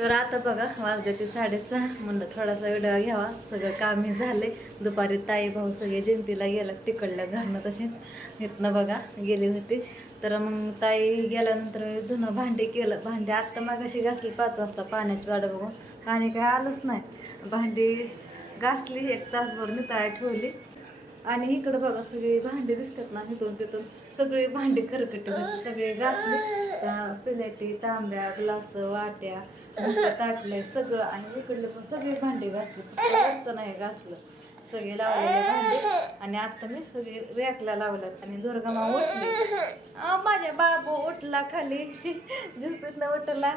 तर आता बघा वाजले ते साडेसहा. म्हणलं थोडासा व्हिडिओ घ्यावा. सगळं कामी झाले. दुपारी ताई भाऊ सगळे जयंतीला गेला तिकडल्या घरनं तसेच इथनं बघा गेली होती. तर मग ताई गेल्यानंतर जुनं भांडे केलं. भांडे आत्ता मागाशी घासली पाच वाजता पाण्याची वाडं बघून. पाणी काय आलंच नाही. भांडी घासली एक तासभर मी ताई ठेवली. आणि इकडं बघा सगळी भांडी दिसतात ना इथून तिथून. सगळी भांडी करकट होती. सगळे घासले. त्या प्लेटी तांब्या ग्लास वाट्या ताटले सगळं आणि इकडले पण सगळी भांडी घासली. वरचं नाही घासलं. सगळे लावलेले भांडे. आणि आता मी सगळे रॅकला लावल्यात आणि दुर्गा मा उठली माझ्या बाबू उठला खाली. झोपेतनं उठला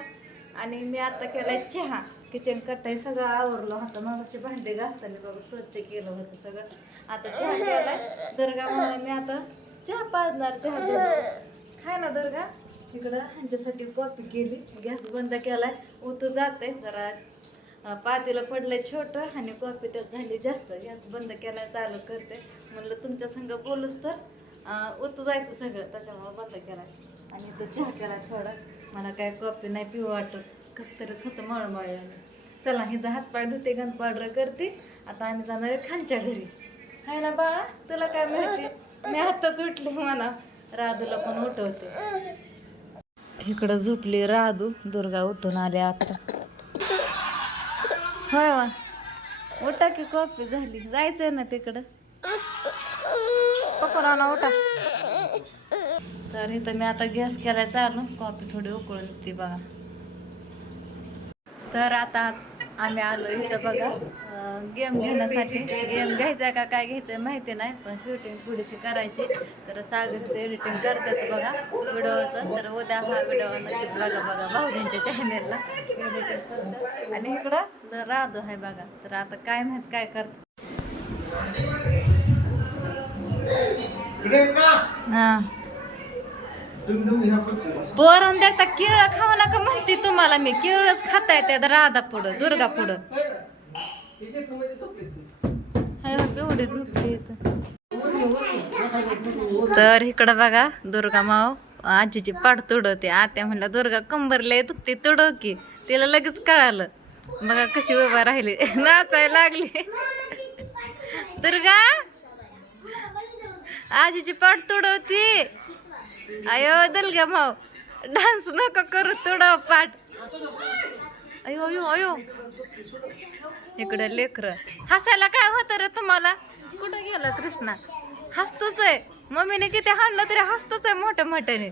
आणि मी आता केलाय चहा. किचन कट्टाही सगळं आवरलं होतं. मग भांडे घासताना बघा स्वच्छ केलं होतं सगळं. आता चहा केला दुर्गा म्हणून मी आता चहा पाजणार चहा खाय ना दुर्गा. इकडं ह्यांच्यासाठी कॉफी केली. गॅस बंद केलाय. उतू आहे जरा. पातीला पडलंय छोटं आणि कॉफी त्यात झाली जास्त. गॅस बंद केलाय चालू करते. म्हणलं तुमच्या संग बोलूच तर. उतू जायचं सगळं. त्याच्यामुळे बंद केलाय. आणि तो चहा केला थोडा. मला काय कॉफी नाही पिऊ वाटत. कसं तरीच होतं मळमळल्याने चला हिचा हातपाय धुते गण पावडर करते. आता आम्ही जाणार आहे खालच्या घरी. हाय ना बाळा तुला काय माहिती? मी आताच उठले म्हणा. राधूला पण उठवते. इकडं झोपली राधू. दुर्गा उठून आले आता. होय वा. उठा की कॉफी झाली. जायचंय ना तिकडं. पकडा ना उठा. तर इथं मी आता गॅस केलाय चालू. कॉफी थोडी उकळून देते बघा. तर आता आम्ही आलो इथं बघा. गेम घेण्यासाठी. गेम घ्यायचा का काय घ्यायचं माहिती नाही पण शूटिंग थोडीशी करायची. तर सागर एडिटिंग करतात बघा व्हिडिओचं तर उद्या हा व्हिडिओ नक्कीच बघा बघा भाऊजींच्या चॅनेलला एडिटिंग करतात. आणि इकडं राधू आहे बघा. तर आता काय माहीत काय करत हा. पोरण देखता केळ खाऊ नका म्हणते तुम्हाला मी. केळच खाता येते राधा पुढं दुर्गा पुढं. एवढी झोपली तर इकडं बघा दुर्गा माव आजीची पाठ तुडवते. आत्या म्हणल्या दुर्गा कंबरले दुखते तुडव की. तिला लगेच कळालं. बघा कशी उभा राहिली. नाचायला लागली. दुर्गा आजीची पाठ तुडवती. अयो दलग्या माव. डान्स नका करू थोडं पाठ अयो अयो अयो. इकडे लेकर. हसायला काय होतं रे तुम्हाला? कुठं गेलं कृष्णा? हसतोच आहे. मम्मीने किती हाणलं तरी हसतोच आहे मोठ्या मोठ्याने.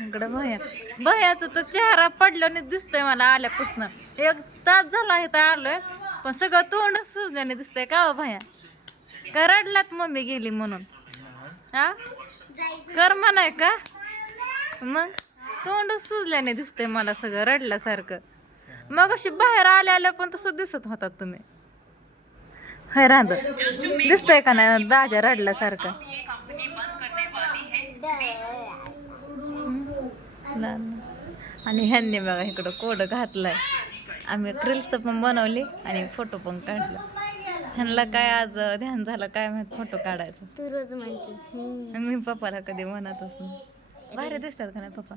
इकडं भया. भयाचं तर चेहरा पडल्याने दिसतोय मला आल्यापासून. एक तास झाला आहे तर आलोय पण सगळं तोंड सुजल्याने दिसतंय का हो भया? का रडलात मम्मी गेली म्हणून? हा? कर म्हणाय का? मग तोंड सुजल्याने दिसतंय मला सगळं रडल्यासारखं. मग अशी बाहेर आल्या आल्या पण तसं दिसत होतात तुम्ही. हाय राहत दिसतंय का नाही? दाजा रडल्यासारखं. ना- आणि ह्यांनी बघा इकडं कोड घातलाय. आम्ही रील्स पण बनवली आणि फोटो पण काढला. ह्यांना काय आज ध्यान झालं काय माहीत फोटो काढायचं? तू रोज म्हणते मी पप्पाला कधी म्हणतच नाही. भारी दिसतात का नाही पप्पा?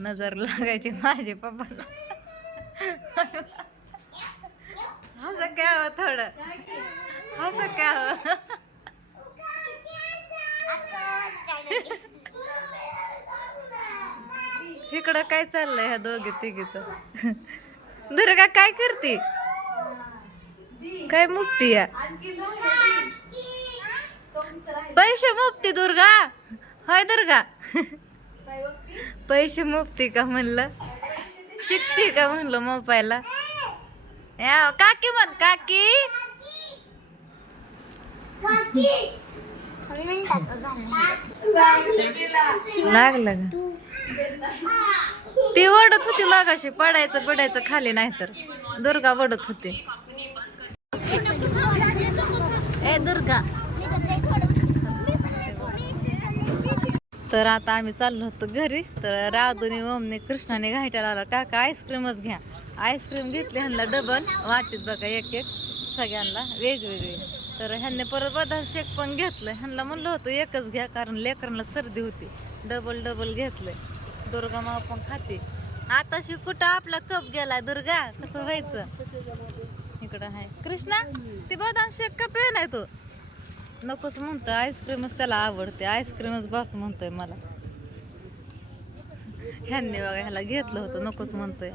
नजर लागायची माझे पप्पाला. असं काय हो थोडं? असं काय हो? इकडं काय चाललंय ह्या दोघी तिघीच? दुर्गा काय करते? काय मुक्ती या पैसे मुक्ती दुर्गा. होय दुर्गा. पैसे मुक्ती का म्हणलं? शिकते का म्हणलं मोपायला या, काकी म्हण काकी. लागलं ती ओढत होती मागाशी पडायचं पडायचं खाली नाही तर दुर्गा ओढत होती. ए दुर्गा. तर आता आम्ही चाललो होतो घरी. तर राधूने ओमने कृष्णाने घायला लावला. काका आईस्क्रीमच घ्या. आईस्क्रीम घेतली ह्यांना डबल वाटीत बघा एक एक सगळ्यांना वेगवेगळे. तर ह्यांनी परत बदाम शेक पण घेतलं ह्यांना म्हणलं होतं एकच घ्या कारण लेकरांना सर्दी होती. डबल डबल घेतलंय. दुर्गा माव पण खाते. आताशी कुठं आपला कप गेलाय दुर्गा? कसं व्हायचं? इकडं आहे. कृष्णा ती बदाम शेक का पेन आहे तो? नकोच म्हणतोय आईस्क्रीमच त्याला आवडते. आईस्क्रीमच बस म्हणतोय मला. ह्यांनी बघा ह्याला घेतलं होतं नकोच म्हणतोय.